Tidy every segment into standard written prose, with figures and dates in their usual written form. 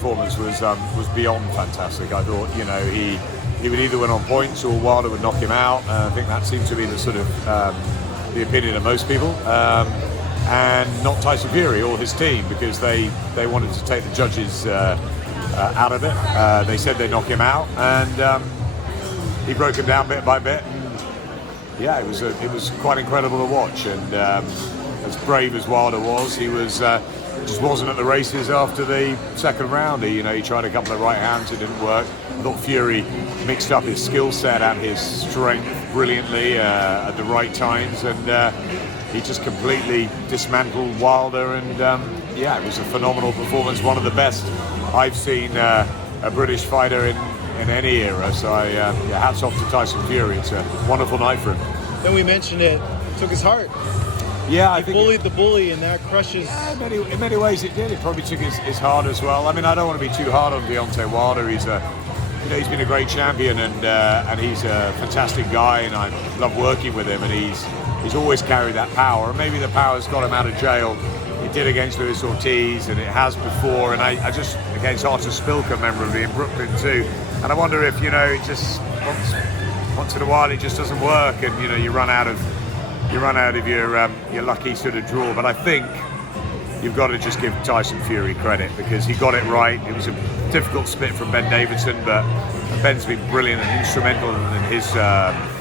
performance was beyond fantastic. I thought, he would either win on points or Wilder would knock him out. I think that seemed to be the sort of the opinion of most people, and not Tyson Fury or his team, because they wanted to take the judges out of it. They said they'd knock him out, and he broke him down bit by bit. And yeah, it was quite incredible to watch. And as brave as Wilder was, he was just wasn't at the races after the second round. He tried a couple of right hands, it didn't work. I thought Fury mixed up his skill set and his strength brilliantly at the right times, and he just completely dismantled Wilder. And yeah, it was a phenomenal performance, one of the best I've seen a British fighter in any era. So hats off to Tyson Fury. It's a wonderful night for him. Then we mentioned it took his heart. Yeah, I think bullied the bully, and that crushes. Yeah, in many ways it did. It probably took his heart as well. I mean, I don't want to be too hard on Deontay Wilder. He's been a great champion, and he's a fantastic guy, and I love working with him. And he's always carried that power. And maybe the power's got him out of jail. It did against Luis Ortiz, and it has before. And I just against Artur Spilka, memorably in Brooklyn too. And I wonder if it just once in a while it just doesn't work, and you run out of your lucky sort of draw. But I think you've got to just give Tyson Fury credit, because he got it right. It was a difficult split from Ben Davidson, but Ben's been brilliant and instrumental in his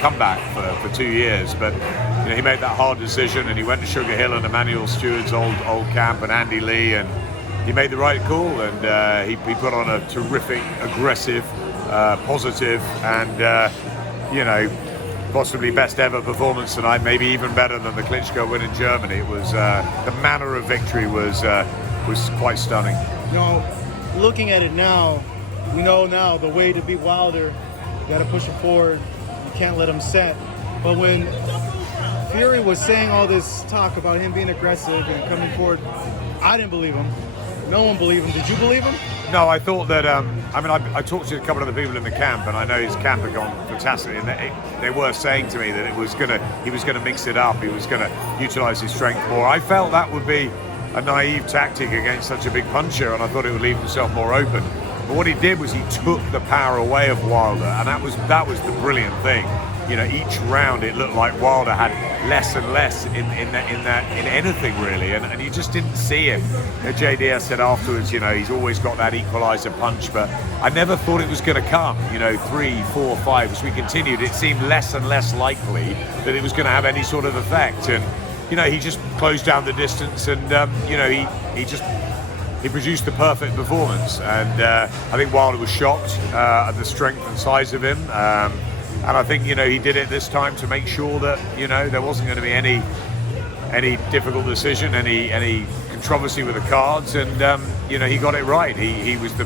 comeback for 2 years. But he made that hard decision, and he went to Sugar Hill and Emmanuel Stewart's old camp and Andy Lee, and he made the right call. And he put on a terrific, aggressive, positive, and possibly best ever performance tonight, maybe even better than the Klitschko win in Germany. It was the manner of victory was quite stunning. Looking at it now, we know now the way to beat Wilder, you got to push him forward. You can't let him set. But when Fury was saying all this talk about him being aggressive and coming forward, I didn't believe him. No one believed him. Did you believe him? No, I thought that. I talked to a couple of the people in the camp, and I know his camp had gone fantastic. And they were saying to me that he was going to mix it up. He was going to utilise his strength more. I felt that would be a naive tactic against such a big puncher, and I thought it would leave himself more open. But what he did was he took the power away of Wilder, and that was the brilliant thing. Each round it looked like Wilder had less and less in anything really, and you just didn't see him. JDS said afterwards, he's always got that equaliser punch, but I never thought it was going to come. 3, 4, 5. As we continued, it seemed less and less likely that it was going to have any sort of effect, and he just closed down the distance, and he produced the perfect performance. And I think Wilder was shocked at the strength and size of him. And I think, he did it this time to make sure that, there wasn't going to be any difficult decision, any controversy with the cards. And, he got it right. He was the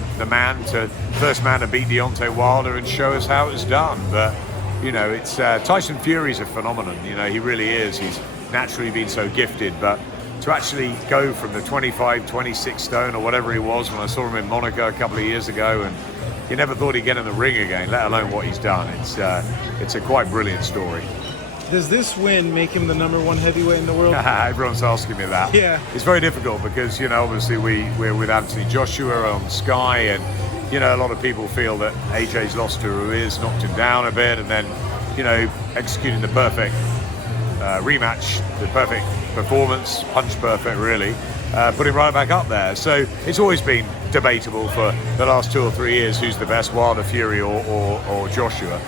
first man to beat Deontay Wilder and show us how it was done. But, it's Tyson Fury's a phenomenon. He really is. He's naturally been so gifted. But to actually go from the 25, 26 stone or whatever he was when I saw him in Monaco a couple of years ago, and you never thought he'd get in the ring again, let alone what he's done. It's a quite brilliant story. Does this win make him the #1 heavyweight in the world? Everyone's asking me that. Yeah. It's very difficult because, obviously we're with Anthony Joshua on Sky, and, a lot of people feel that AJ's lost to Ruiz, knocked him down a bit, and then, executing the perfect rematch, the perfect performance, punch perfect really, put him right back up there. So it's always been debatable for the last 2 or 3 years who's the best, Wilder, Fury or Joshua.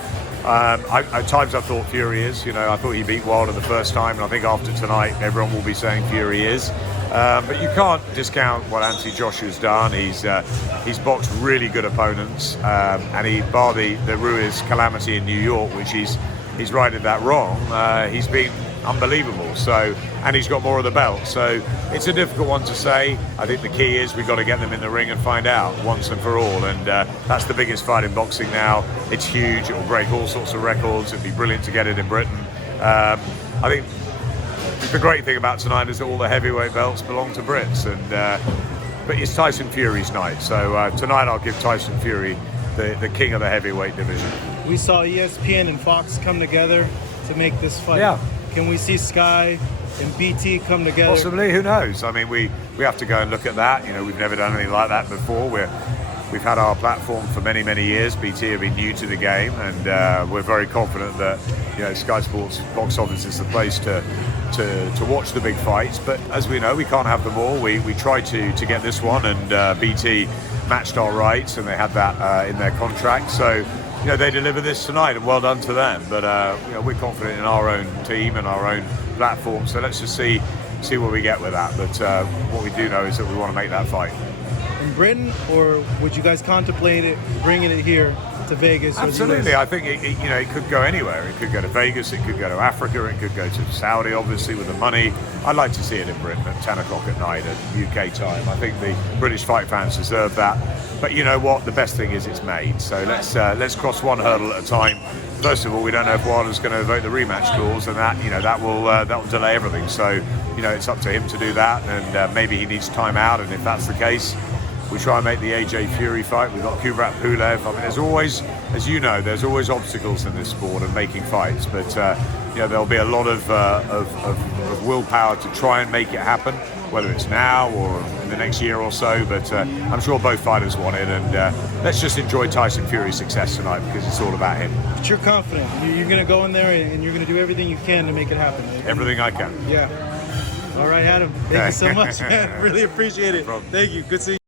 At times I thought Fury is. I thought he beat Wilder the first time, and I think after tonight everyone will be saying Fury is. But you can't discount what Anthony Joshua's done. He's boxed really good opponents, and he, bar the Ruiz calamity in New York, which he's righted that wrong, he's been unbelievable. So, and he's got more of the belt. So it's a difficult one to say. I think the key is we've got to get them in the ring and find out once and for all. And that's the biggest fight in boxing now. It's huge. It will break all sorts of records. It'd be brilliant to get it in Britain. I think the great thing about tonight is that all the heavyweight belts belong to Brits, and but it's Tyson Fury's night. So tonight I'll give Tyson Fury the king of the heavyweight division. We saw ESPN and Fox come together to make this fight. Yeah. Can we see Sky and BT come together? Possibly, who knows? I mean, we have to go and look at that. You know, we've never done anything like that before. We've had our platform for many, many years. BT have been new to the game, and we're very confident that, you know, Sky Sports box office is the place to watch the big fights. But as we know, we can't have them all. We tried to get this one, and BT matched our rights, and they had that in their contract. So, you know, they deliver this tonight, and well done to them. But you know, we're confident in our own team and our own platform. So let's just see what we get with that. But what we do know is that we want to make that fight in Britain, or would you guys contemplate it, bringing it here to Vegas? Absolutely. I think it could go anywhere. It could go to Vegas, it could go to Africa, it could go to Saudi, obviously, with the money. I'd like to see it in Britain at 10 o'clock at night at UK time. I think the British fight fans deserve that. But you know what? The best thing is it's made. So let's cross one hurdle at a time. First of all, we don't know if Wilder's going to vote the rematch clause, and that will delay everything. So, you know, it's up to him to do that, and maybe he needs time out. And if that's the case, we try and make the AJ Fury fight. We've got Kubrat Pulev. I mean, there's always, as you know, there's always obstacles in this sport and making fights. But you know, there'll be a lot of willpower to try and make it happen, whether it's now or in the next year or so. But I'm sure both fighters want it, and let's just enjoy Tyson Fury's success tonight, because it's all about him. But you're confident. You're going to go in there and you're going to do everything you can to make it happen. Everything I can. Yeah. All right, Adam. Thank you so much. Really appreciate it. No problem. Thank you. Good seeing you.